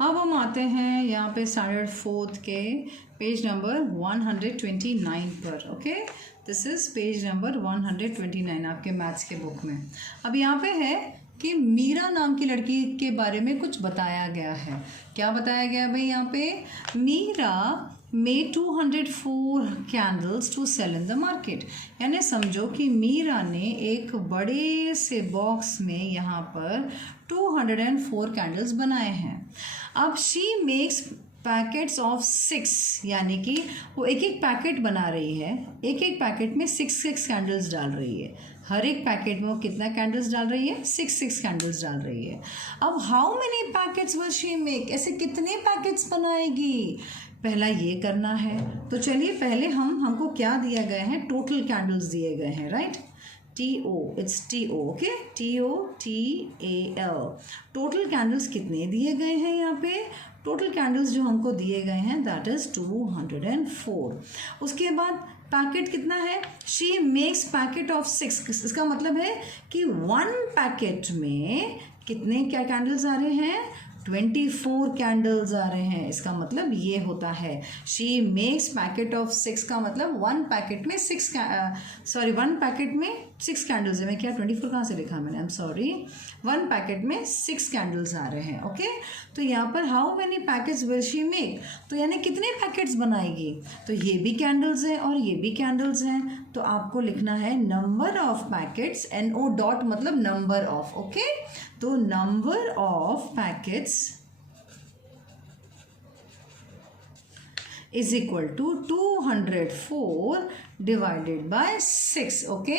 अब हम आते हैं यहाँ पे स्टैंडर्ड 4th के पेज नंबर 129 पर। Okay, this is page number 129 आपके मैथ्स के बुक में। अब यहाँ पे है कि मीरा नाम की लड़की के बारे में कुछ बताया गया है। क्या बताया गया है भाई? यहाँ पे Meera made 204 candles to sell in the market. यानी समझो कि मीरा ने एक बड़े से बॉक्स में यहाँ पर 204 कैंडल्स बनाए हैं। अब शी मेक्स पैकेट्स ऑफ 6, यानी कि वो एक एक पैकेट बना रही है, एक एक पैकेट में 6 कैंडल्स डाल रही है। हर एक पैकेट में वो कितना कैंडल्स डाल रही है? 6 कैंडल्स डाल रही है। अब how many packets will she make, ऐसे कितने पैकेट्स बनाएगी? पहला ये करना है। तो चलिए पहले हमको क्या दिया गया है? टोटल कैंडल्स दिए गए हैं, right? TO, it's TO, okay, TOTAL। Total candles कितने दिए गए हैं यहाँ पे? टोटल कैंडल्स जो हमको दिए गए हैं दैट इज़ 204। उसके बाद पैकेट कितना है? She makes packet of 6। इसका मतलब है कि 1 पैकेट में कितने क्या कैंडल्स आ रहे हैं? 24 कैंडल्स आ रहे हैं। इसका मतलब ये होता है शी मेक्स पैकेट ऑफ 6 का मतलब 1 पैकेट में 1 पैकेट में 6 कैंडल्स है। मैं क्या 24 कहाँ से लिखा मैंने? I am sorry. 1 पैकेट में 6 कैंडल्स आ रहे हैं। ओके, तो यहाँ पर how many packets will she make, तो यानी कितने पैकेट्स बनाएगी? तो ये भी कैंडल्स हैं और ये भी कैंडल्स हैं, तो आपको लिखना है number of packets, NO dot मतलब नंबर ऑफ। ओके, तो number of packets is equal to 204 divided by 6। Okay,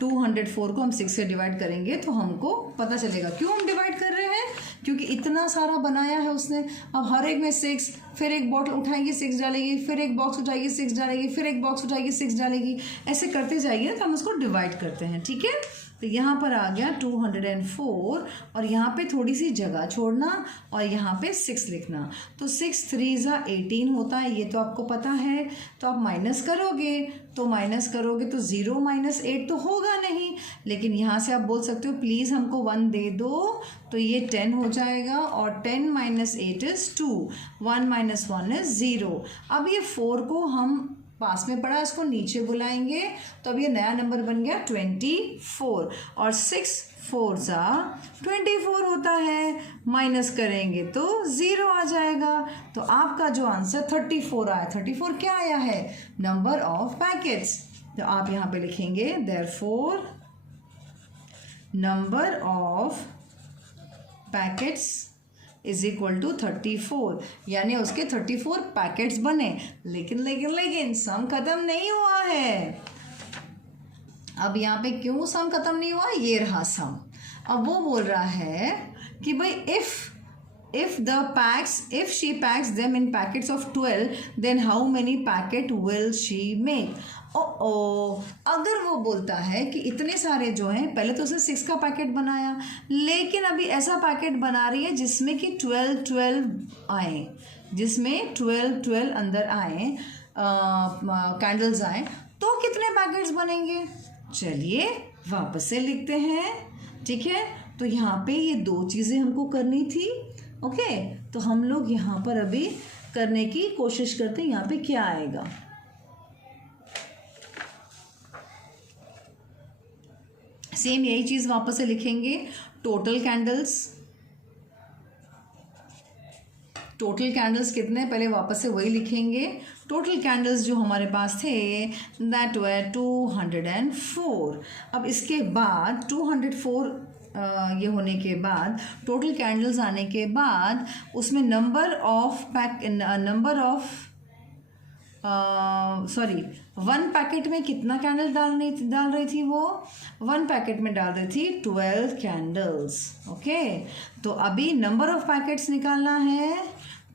204 को हम 6 से डिवाइड करेंगे तो हमको पता चलेगा। क्यों हम डिवाइड कर रहे हैं? क्योंकि इतना सारा बनाया है उसने। अब हर एक में 6, फिर एक बॉटल उठाएगी 6 डालेगी, फिर एक बॉक्स उठाएगी 6 डालेगी, फिर एक बॉक्स उठाएगी 6 डालेगी, ऐसे करते जाइए ना, तो हम उसको डिवाइड करते हैं। ठीक है, तो यहाँ पर आ गया 204 और यहाँ पे थोड़ी सी जगह छोड़ना और यहाँ पे 6 लिखना। तो 6 3 ज़ा 18 होता है, ये तो आपको पता है। तो आप माइनस करोगे तो 0 - 8 तो होगा नहीं, लेकिन यहाँ से आप बोल सकते हो प्लीज़ हमको 1 दे दो, तो ये 10 हो जाएगा और 10 - 8 इज़ 2, 1 - 1 इज़ 0। अब ये 4 को हम पास में पड़ा, इसको नीचे बुलाएंगे तो अब ये नया नंबर बन गया 24 और 6 4 ज़ा 24 होता है। माइनस करेंगे तो 0 आ जाएगा। तो आपका जो आंसर 34 आया। 34 क्या आया है? Number of packets. तो आप यहाँ पे लिखेंगे therefore number of packets is equal to 34, यानी उसके 34 पैकेट्स बने। लेकिन सम खत्म नहीं हुआ है। अब यहाँ पे क्यों सम खत्म नहीं हुआ? ये रहा सम। अब वो बोल रहा है कि भाई if she packs them in packets of 12, then how many packet will she make? अगर वो बोलता है कि इतने सारे जो हैं, पहले तो उसने 6 का पैकेट बनाया, लेकिन अभी ऐसा पैकेट बना रही है जिसमें कि 12 आए, जिसमें 12 अंदर आए, कैंडल्स आए, तो कितने पैकेट्स बनेंगे? चलिए वापस से लिखते हैं। ठीक है, तो यहाँ पे ये 2 चीज़ें हमको करनी थी। ओके, तो हम लोग यहाँ पर अभी करने की कोशिश करते हैं। यहाँ पे क्या आएगा? सेम यही चीज़ वापस से लिखेंगे। टोटल कैंडल्स कितने, पहले वापस से वही लिखेंगे। टोटल कैंडल्स जो हमारे पास थे दैट वर 204। अब इसके बाद 204 ये होने के बाद, टोटल कैंडल्स आने के बाद उसमें नंबर ऑफ 1 पैकेट में कितना कैंडल डाल रही थी वो? 1 पैकेट में डाल रही थी 12 कैंडल्स। ओके, तो अभी नंबर ऑफ पैकेट्स निकालना है।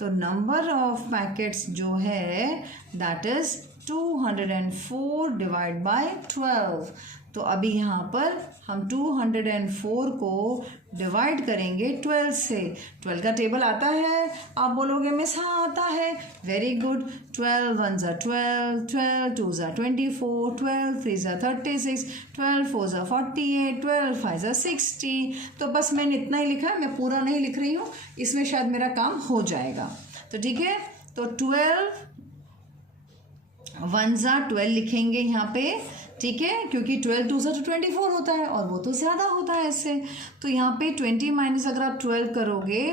तो नंबर ऑफ पैकेट्स जो है दैट इज 204 डिवाइड बाय 12। तो अभी यहाँ पर हम 204 को डिवाइड करेंगे 12 से। 12 का टेबल आता है? आप बोलोगे मिस हाँ आता है। Very good. 12 1 ज़ा 12, 12 2 ज़ा 24, 12 3 ज़ा 36, 12 4 ज़ा 48, 12 5 ज़ा 60। तो बस मैंने इतना ही लिखा है, मैं पूरा नहीं लिख रही हूँ, इसमें शायद मेरा काम हो जाएगा। तो ठीक है, तो 12 1 ज़ा 12 लिखेंगे यहाँ पे, ठीक है, क्योंकि 12 2 ज़ा तो 24 होता है और वो तो ज़्यादा होता है इससे। तो यहाँ पे 20 माइनस अगर आप 12 करोगे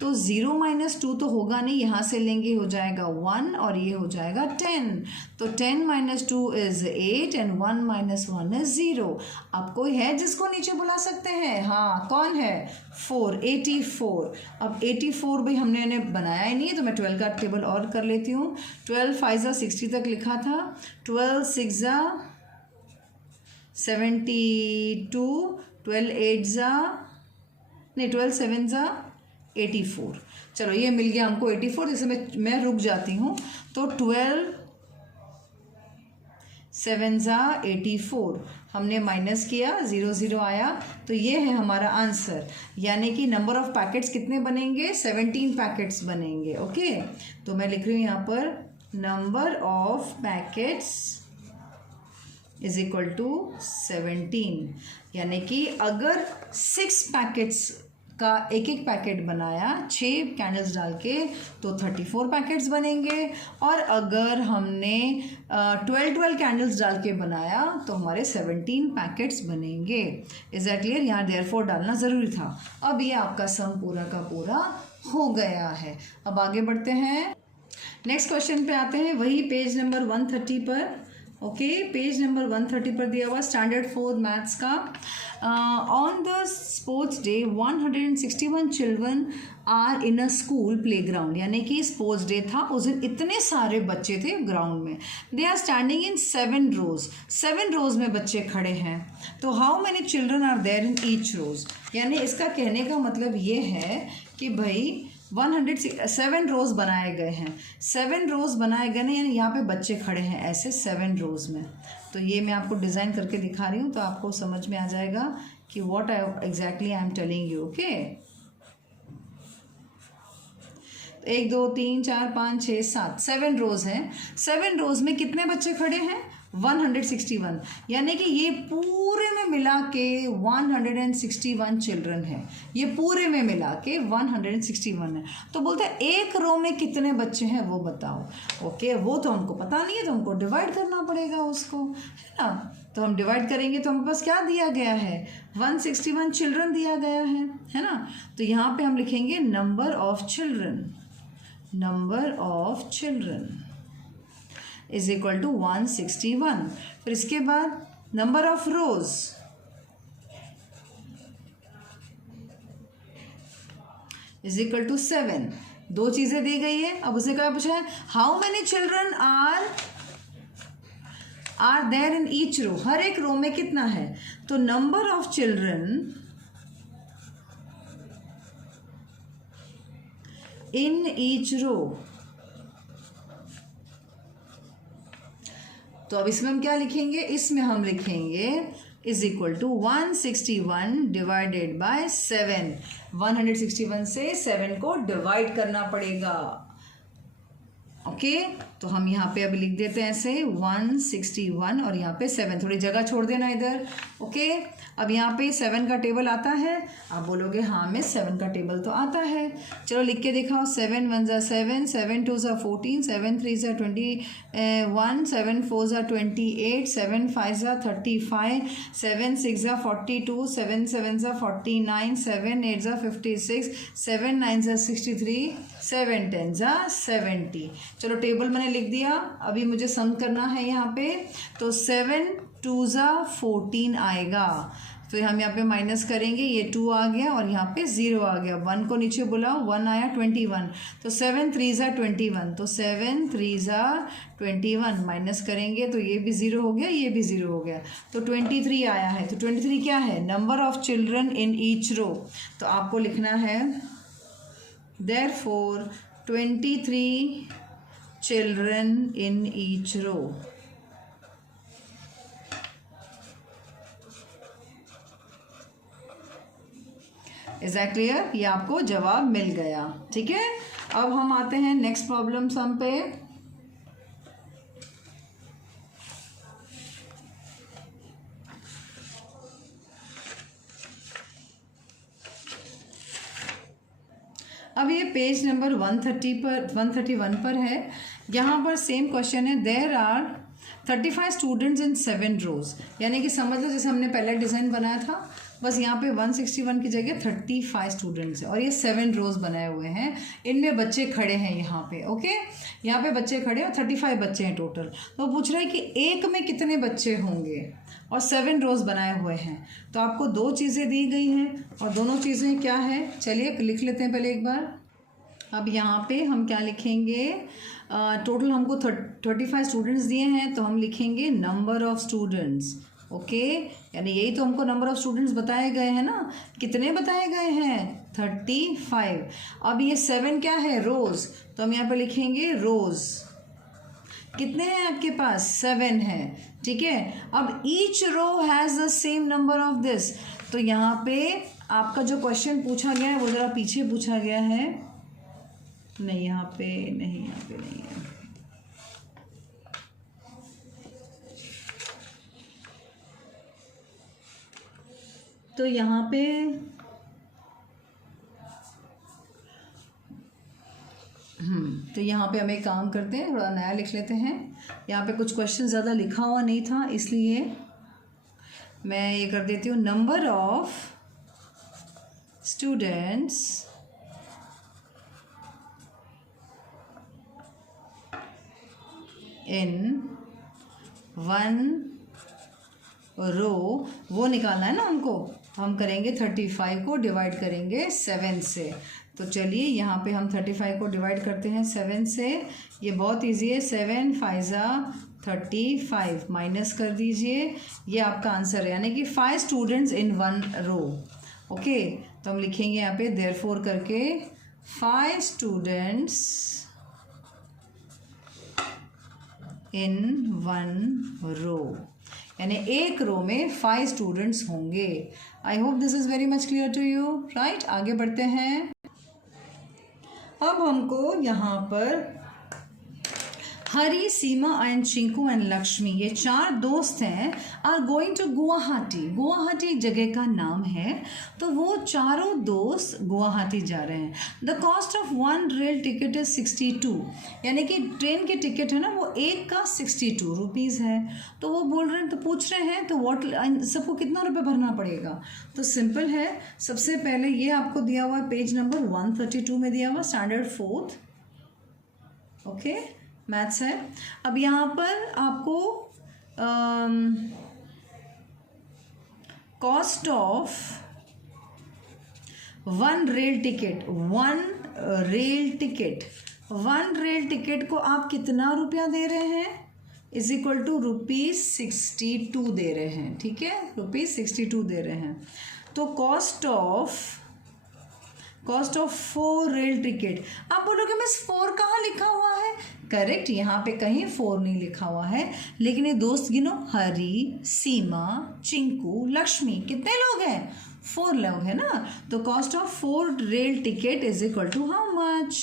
तो 0 माइनस 2 तो होगा नहीं, यहाँ से लेंगे हो जाएगा 1 और ये हो जाएगा 10। तो 10 minus 2 is 8 and 1 minus 1 is 0। अब कोई है जिसको नीचे बुला सकते हैं? हाँ, कौन है? 4, 84। अब 84 भाई हमने इन्हें बनाया ही नहीं है, तो मैं 12 का टेबल और कर लेती हूँ। 12 5 ज़ा 60 तक लिखा था, 12 6 ज़ा 72, 12 8 ज़ा नहीं 12 7 ज़ा 84। चलो ये मिल गया हमको 84, जैसे मैं रुक जाती हूँ। तो 12 7 ज़ा 84 हमने माइनस किया, 0 0 आया, तो ये है हमारा आंसर। यानी कि नंबर ऑफ पैकेट्स कितने बनेंगे? 17 पैकेट्स बनेंगे। ओके, तो मैं लिख रही हूँ यहाँ पर number of packets is equal to 17। यानी कि अगर 6 पैकेट्स का एक एक पैकेट बनाया 6 कैंडल्स डाल के तो 34 पैकेट्स बनेंगे, और अगर हमने 12 कैंडल्स डाल के बनाया तो हमारे 17 पैकेट्स बनेंगे। Is that clear? यहाँ देयरफॉर डालना ज़रूरी था। अब ये आपका सम पूरा का पूरा हो गया है। अब आगे बढ़ते हैं, नेक्स्ट क्वेश्चन पे आते हैं, वही पेज नंबर 130 पर। ओके, पेज नंबर 130 पर दिया हुआ स्टैंडर्ड 4 मैथ्स का। On the sports day 161 children are in a school playground. यानी कि स्पोर्ट्स डे था, उस दिन इतने सारे बच्चे थे ग्राउंड में। दे आर स्टैंडिंग इन 7 रोज, 7 रोज में बच्चे खड़े हैं। तो how many children are there in each rows? यानी इसका कहने का मतलब ये है कि भाई 107 रोज़ बनाए गए हैं, 7 रोज़ बनाए गए हैं, यानी यहाँ पे बच्चे खड़े हैं ऐसे 7 रोज़ में। तो ये मैं आपको डिज़ाइन करके दिखा रही हूँ, तो आपको समझ में आ जाएगा कि what exactly I am telling you. Okay, 1 2 3 4 5 6 7 7 रोज़ हैं। 7 रोज़ में कितने बच्चे खड़े हैं? 161। यानी कि ये पूरे में मिला के 161 चिल्ड्रन है, ये पूरे में मिला के 161 है। तो बोलते हैं एक रो में कितने बच्चे हैं वो बताओ। ओके, वो तो हमको पता नहीं है, तो हमको डिवाइड करना पड़ेगा उसको, है ना। तो हम डिवाइड करेंगे तो हमारे पास क्या दिया गया है? 161 चिल्ड्रन दिया गया है ना। तो यहाँ पे हम लिखेंगे number of children, number of children is equal to 161। फिर इसके बाद number of rows is equal to 7। 2 चीजें दी गई है। अब उसे क्या पूछा है? How many children are there in each row? हर एक रो में कितना है? तो number of children in each row. तो अब इसमें हम क्या लिखेंगे? इसमें हम लिखेंगे is equal to 161 divided by 7। 161 से 7 को डिवाइड करना पड़ेगा। ओके, तो हम यहाँ पे अभी लिख देते हैं ऐसे 161 और यहाँ पे 7, थोड़ी जगह छोड़ देना इधर। ओके, अब यहाँ पे 7 का टेबल आता है। आप बोलोगे हाँ मिस 7 का टेबल तो आता है, चलो लिख के दिखाओ। 7 1 ज़ा 7, 7 2 ज़ा 14, 7 3 ज़ा 21, 7 4 ज़ा 28, 7 5 ज़ा 35, 7 6 ज़ा 42, 7 7 ज़ा 49, 7 8 ज़ा 56, 7 9 ज़ा 63, 7 10 ज़ा 70। चलो टेबल मैंने लिख दिया, अभी मुझे सम करना है यहाँ पे। तो 7 2 ज़ा 14 आएगा, फिर हम यहाँ पे माइनस करेंगे, ये 2 आ गया और यहाँ पे 0 आ गया। 1 को नीचे बुलाओ, 1 आया 21। तो 7 3 ज़ा 21, तो 7 3 ज़ा 21 माइनस करेंगे तो ये भी 0 हो गया, ये भी 0 हो गया, तो 23 आया है। तो 23 क्या है? Number of children in each row. तो आपको लिखना है therefore 23 children in each row. Is that clear? ये आपको जवाब मिल गया। ठीक है, अब हम आते हैं नेक्स्ट प्रॉब्लम सम पे। अब ये पेज नंबर 131 पर है। यहाँ पर सेम क्वेश्चन है, देयर आर 35 स्टूडेंट्स इन 7 रोज। यानी कि समझ लो जैसे हमने पहले डिज़ाइन बनाया था, बस यहाँ पे 161 की जगह 35 स्टूडेंट्स हैं और ये 7 रोज बनाए हुए हैं। इनमें बच्चे खड़े हैं यहाँ पे। ओके, यहाँ पे बच्चे खड़े और 35 बच्चे हैं टोटल। तो पूछ रहा है कि एक में कितने बच्चे होंगे और 7 रोज बनाए हुए हैं। तो आपको 2 चीज़ें दी गई हैं और दोनों चीज़ें क्या है, चलिए लिख लेते हैं पहले एक बार। अब यहाँ पे हम क्या लिखेंगे, टोटल हमको 35 स्टूडेंट्स दिए हैं, तो हम लिखेंगे नंबर ऑफ स्टूडेंट्स। ओके, यानी यही तो हमको नंबर ऑफ स्टूडेंट्स बताए गए हैं ना, कितने बताए गए हैं, 35। अब ये 7 क्या है, रोज, तो हम यहाँ पे लिखेंगे रोज। कितने हैं आपके पास, 7 है। ठीक है, अब each row has the same number of this. तो यहाँ पे आपका जो क्वेश्चन पूछा गया है वो ज़रा पीछे पूछा गया है, नहीं यहाँ पे नहीं, यहाँ पे नहीं है। तो यहाँ पे तो यहाँ पे हम एक काम करते हैं, थोड़ा नया लिख लेते हैं। यहाँ पे कुछ क्वेश्चन ज़्यादा लिखा हुआ नहीं था, इसलिए मैं ये कर देती हूँ, नंबर ऑफ स्टूडेंट्स इन 1 रो, वो निकालना है ना हमको। हम करेंगे 35 को डिवाइड करेंगे 7 से। तो चलिए यहाँ पे हम 35 को डिवाइड करते हैं 7 से। ये बहुत इजी है, 7 5 35 माइनस कर दीजिए, ये आपका आंसर है, यानी कि 5 स्टूडेंट्स इन 1 रो। ओके, तो हम लिखेंगे यहाँ पे देयरफॉर करके 5 स्टूडेंट्स इन 1 रो, यानी एक रो में 5 स्टूडेंट्स होंगे। I hope this is very much clear to you, right. आगे बढ़ते हैं। अब हमको यहाँ पर हरी, सीमा एंड चिंकू एंड लक्ष्मी, ये 4 दोस्त हैं, are going to Guwahati. Guwahati एक जगह का नाम है। तो वो चारों दोस्त गुवाहाटी जा रहे हैं। The cost of 1 rail ticket is 62, यानी कि ट्रेन के टिकट है ना वो एक का 62 रुपीज़ है। तो वो बोल रहे हैं, तो पूछ रहे हैं तो व्हाट, सबको कितना रुपये भरना पड़ेगा। तो सिंपल है, सबसे पहले ये आपको दिया हुआ है पेज नंबर 132 में दिया हुआ, स्टैंडर्ड 4th। ओके, मैथ्स है। अब यहाँ पर आपको cost of 1 rail ticket, 1 rail ticket को आप कितना रुपया दे रहे हैं, इज इक्वल टू ₹62 दे रहे हैं। ठीक है, ₹62 दे रहे हैं। तो कॉस्ट ऑफ 4 रेल टिकट, आप बोलोगे मिस 4 कहाँ लिखा हुआ है। करेक्ट, यहाँ पे कहीं 4 नहीं लिखा हुआ है, लेकिन ये दोस्त गिनो, हरी, सीमा, चिंकू, लक्ष्मी, कितने लोग हैं, 4 लोग हैं ना। तो cost of 4 rail ticket is equal to how much,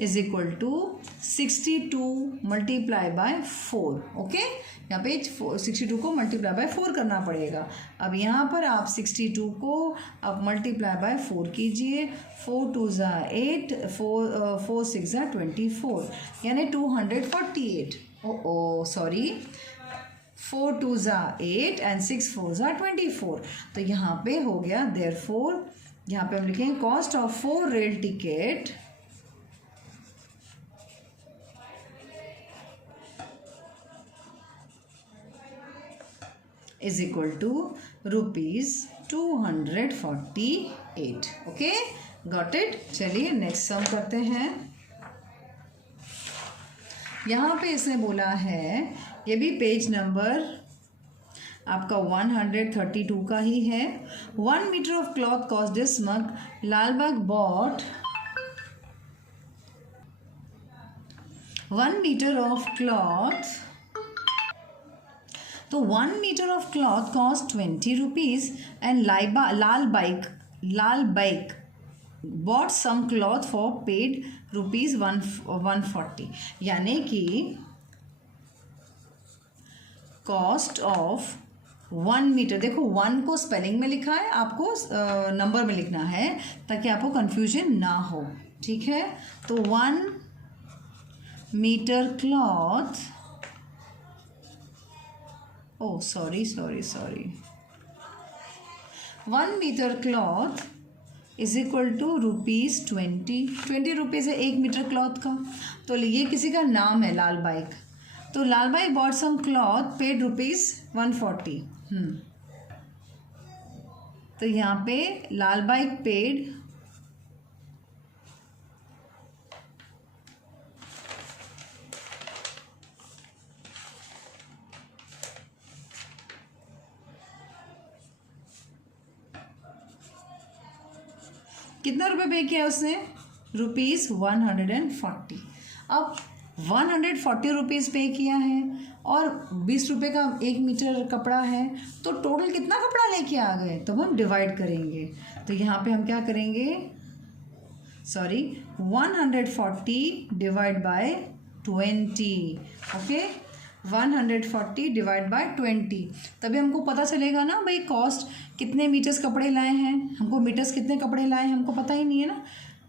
is equal to 62 multiply by 4। Okay, यहाँ पे 62 को मल्टीप्लाई बाय 4 करना पड़ेगा। अब यहाँ पर आप 62 को आप मल्टीप्लाई बाय 4 कीजिए, 4 2 = 8, 4 6 = 24, यानी 248। ओ सॉरी, 4 2 = 8 एंड 6 4 = 24। तो यहाँ पे हो गया, देयरफॉर यहाँ पे हम लिखेंगे cost of 4 rail ticket is equal to ₹248। Okay, got it. चलिए नेक्स्ट सम करते हैं। यहाँ पे इसने बोला है, ये भी पेज नंबर आपका 132 का ही है। 1 metre of cloth cost this much, Lalbagh bought 1 metre of cloth, तो 1 metre of cloth cost 20 rupees and Lal Lal bike bought some cloth for paid ₹140, यानी कि कॉस्ट ऑफ 1 मीटर। देखो 1 को स्पेलिंग में लिखा है, आपको नंबर में लिखना है ताकि आपको कंफ्यूजन ना हो, ठीक है। तो 1 metre cloth, oh sorry 1 metre cloth is equal to ₹20 है 1 मीटर क्लॉथ का। तो ये किसी का नाम है लाल बाइक, तो Lal bike bought some cloth paid ₹140। तो यहाँ पे लाल बाइक पेड कितना रुपए पे किया उसने? ₹140। अब 140 रुपीज़ पे किया है और 20 रुपये का 1 मीटर कपड़ा है, तो टोटल कितना कपड़ा लेके आ गए? तो हम डिवाइड करेंगे। तो यहाँ पे हम क्या करेंगे? 140 divide by 20, okay. 140 divide by 20, तभी हमको पता चलेगा ना भाई कॉस्ट कितने मीटर्स कपड़े लाए हैं। हमको मीटर्स कितने कपड़े लाए हैं हमको पता ही नहीं है ना,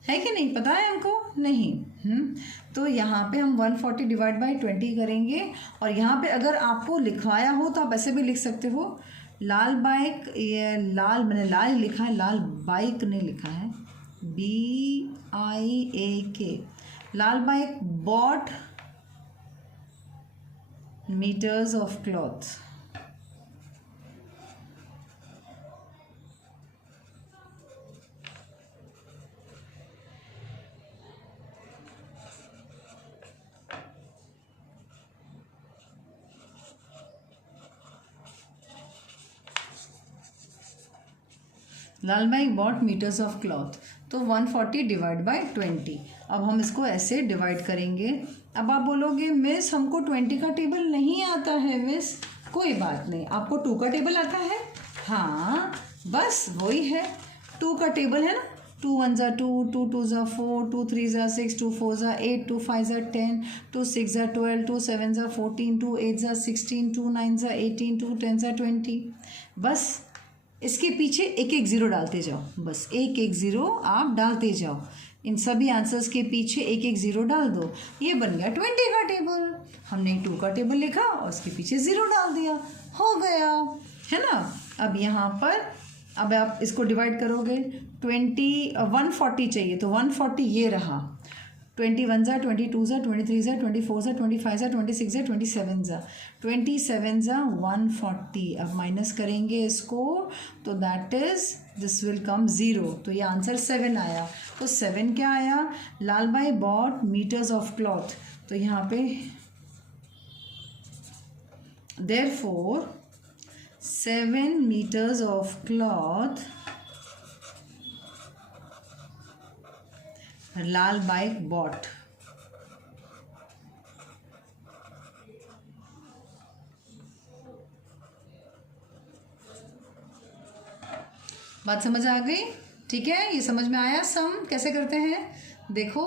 है कि नहीं? पता है हमको? नहीं। तो यहाँ पे हम 140 डिवाइड बाय 20 करेंगे। और यहाँ पे अगर आपको लिखवाया हो तो आप ऐसे भी लिख सकते हो, लाल बाइक, ये लाल मैंने लाल लिखा है, लाल बाइक नहीं लिखा है, BIAK, Lal bike bought metres of cloth. Lal bike bought metres of cloth, तो 140 डिवाइड बाय 20। अब हम इसको ऐसे डिवाइड करेंगे। अब आप बोलोगे मिस हमको 20 का टेबल नहीं आता है। मिस कोई बात नहीं, आपको 2 का टेबल आता है। हाँ बस वही है, 2 का टेबल है ना, 2 1 ज़ा 2, 2 2 ज़ा 4, 2 3 ज़ा 6, 2 4 ज़ा 8, 2 5 ज़ा 10, 2 6 ज़ा 12, 2 7 ज़ा 14, 2 8 ज़ा 16, 2 9 ज़ा 18, 2 10 ज़ा 20। बस इसके पीछे एक एक ज़ीरो डालते जाओ, बस एक एक ज़ीरो आप डालते जाओ। इन सभी आंसर्स के पीछे एक एक ज़ीरो डाल दो, ये बन गया 20 का टेबल। हमने 2 का टेबल लिखा और उसके पीछे ज़ीरो डाल दिया, हो गया, है ना। अब यहाँ पर अब आप इसको डिवाइड करोगे, 140 चाहिए तो 140 ये रहा, 21 ज़ा 22 ज़ा 23 ज़ा 24 ज़ा 25 ज़ा 26 ज़ा 27 ज़ा 140। अब माइनस करेंगे इसको, तो that is this will come 0, तो ये आंसर 7 आया। तो 7 क्या आया? Lal Bai bought metres of cloth. तो यहाँ पे therefore 7 metres of cloth Lal bike bought. बात समझ आ गई? ठीक है, ये समझ में आया सम कैसे करते हैं। देखो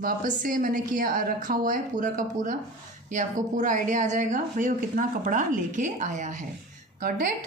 वापस से मैंने किया रखा हुआ है पूरा का पूरा, ये आपको पूरा आइडिया आ जाएगा भाई वो कितना कपड़ा लेके आया है। Got it?